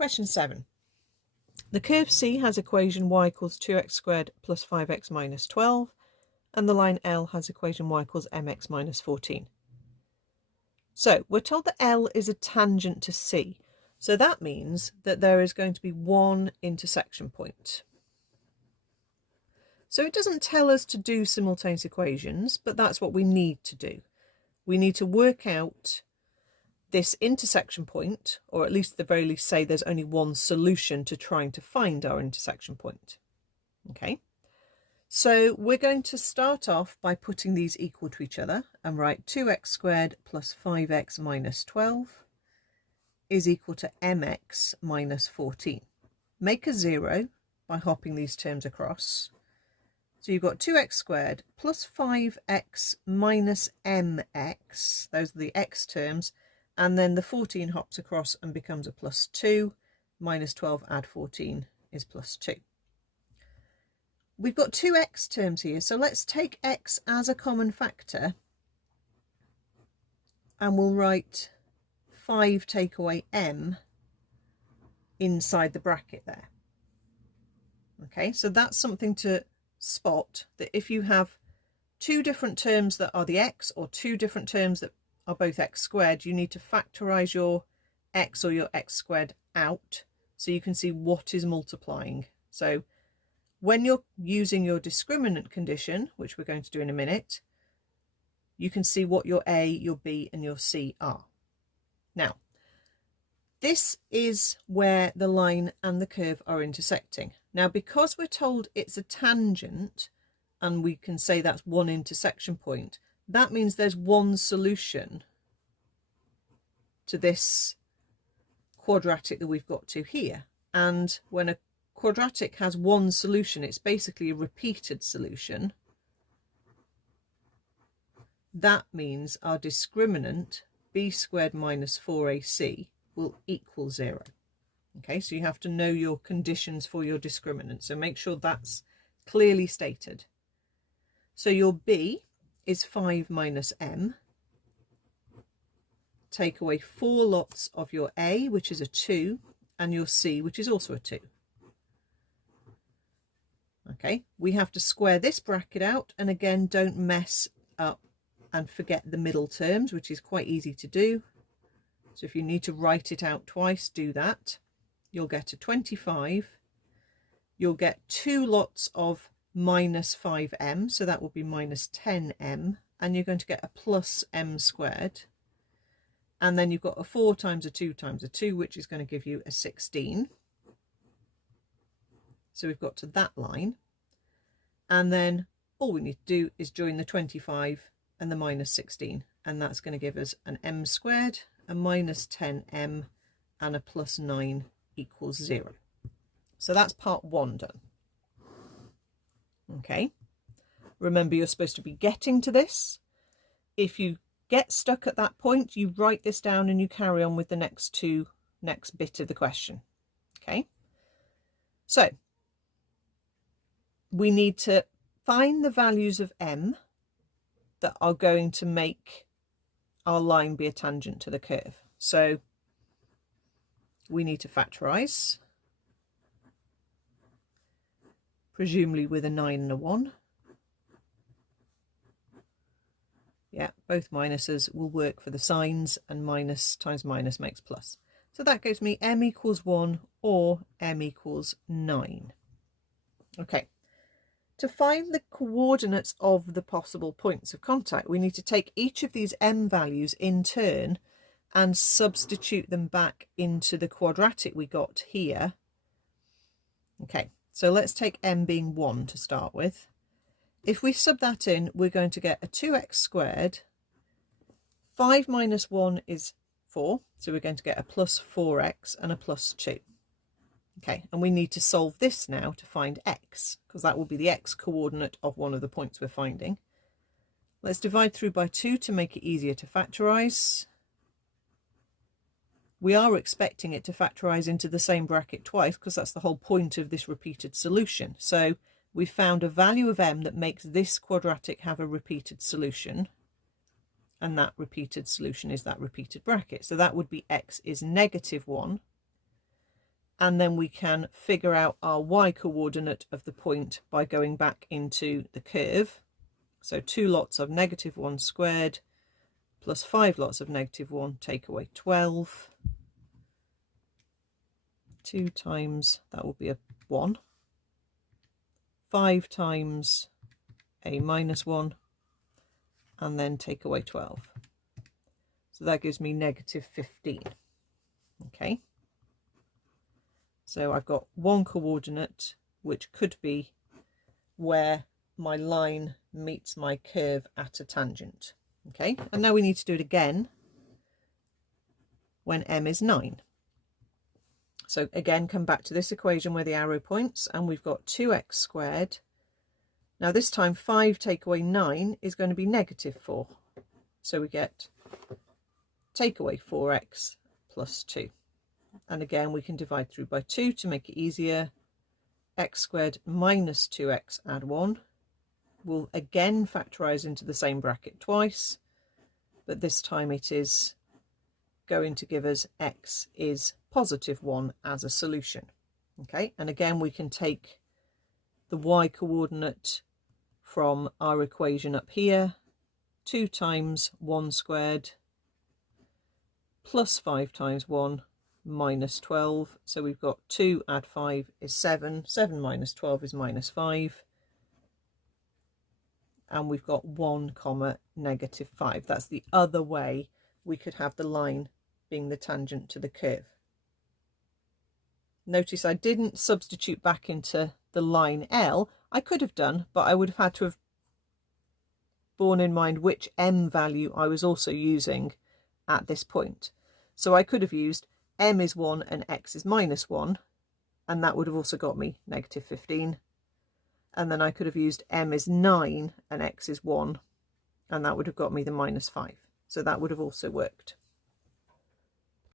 Question 7. The curve C has equation y equals 2x squared plus 5x minus 12, and the line L has equation y equals mx minus 14. So we're told that L is a tangent to C. So that means that there is going to be one intersection point. So it doesn't tell us to do simultaneous equations, but that's what we need to do. We need to work out this intersection point, or at least at the very least say there's only one solution to trying to find our intersection point. Okay, so we're going to start off by putting these equal to each other and write 2x squared plus 5x minus 12 is equal to mx minus 14. Make a 0 by hopping these terms across. So you've got 2x squared plus 5x minus mx, those are the x terms, and then the 14 hops across and becomes a plus 2, minus 12 add 14 is plus 2. We've got two x terms here, so let's take x as a common factor and we'll write 5 take away m inside the bracket there. Okay, so that's something to spot, that if you have two different terms that are the x or two different terms that are both x squared, you need to factorize your x or your x squared out so you can see what is multiplying. So when you're using your discriminant condition, which we're going to do in a minute, you can see what your A, your B and your C are. Now, this is where the line and the curve are intersecting. Now, because we're told it's a tangent and we can say that's one intersection point, that means there's one solution to this quadratic that we've got to here. And when a quadratic has one solution, it's basically a repeated solution. That means our discriminant, b squared minus 4ac, will equal 0. Okay, so you have to know your conditions for your discriminant. So make sure that's clearly stated. So your b is 5 minus m. Take away 4 lots of your a, which is a 2, and your c, which is also a 2. Okay, we have to square this bracket out, and again, don't mess up and forget the middle terms, which is quite easy to do. So if you need to write it out twice, do that. You'll get a 25. You'll get 2 lots of minus 5m, so that will be minus 10m, and you're going to get a plus m squared. And then you've got a 4 times a 2 times a 2, which is going to give you a 16. So we've got to that line. And then all we need to do is join the 25 and the minus 16. And that's going to give us an m squared, a minus 10m, and a plus 9 equals 0. So that's part 1 done. Okay. Remember, you're supposed to be getting to this. If you get stuck at that point, you write this down and you carry on with the next bit of the question. Okay. So we need to find the values of m that are going to make our line be a tangent to the curve. So we need to factorize, presumably with a 9 and a 1. Yeah, both minuses will work for the signs, and minus times minus makes plus. So that gives me m equals 1 or m equals 9. Okay. To find the coordinates of the possible points of contact, we need to take each of these m values in turn and substitute them back into the quadratic we got here. Okay, so let's take m being 1 to start with. If we sub that in, we're going to get a 2x squared. 5 minus 1 is 4, so we're going to get a plus 4x and a plus 2. Okay, and we need to solve this now to find x, because that will be the x coordinate of one of the points we're finding. Let's divide through by 2 to make it easier to factorize. We are expecting it to factorize into the same bracket twice, because that's the whole point of this repeated solution. So we found a value of m that makes this quadratic have a repeated solution, and that repeated solution is that repeated bracket. So that would be x is negative 1. and then we can figure out our y coordinate of the point by going back into the curve. So 2 lots of -1 squared plus 5 lots of -1, take away 12. 2 times, that will be a 1. 5 times a -1, and then take away 12. So that gives me -15. Okay. So I've got one coordinate, which could be where my line meets my curve at a tangent. Okay, and now we need to do it again when m is 9. So again, come back to this equation where the arrow points, and we've got 2x squared. Now this time 5 take away 9 is going to be -4. So we get take away 4x plus 2. And again, we can divide through by 2 to make it easier. X squared minus 2x add 1 will again factorize into the same bracket twice, but this time it is going to give us x is +1 as a solution. Okay, and again we can take the y coordinate from our equation up here. 2 times 1 squared plus 5 times 1 minus 12. So we've got 2 add 5 is 7. 7 minus 12 is -5. And we've got 1, -5. That's the other way we could have the line being the tangent to the curve. Notice I didn't substitute back into the line L. I could have done, but I would have had to have borne in mind which m value I was also using at this point. So I could have used m is 1 and x is -1, and that would have also got me -15. And then I could have used m is 9 and x is 1, and that would have got me the -5. So that would have also worked.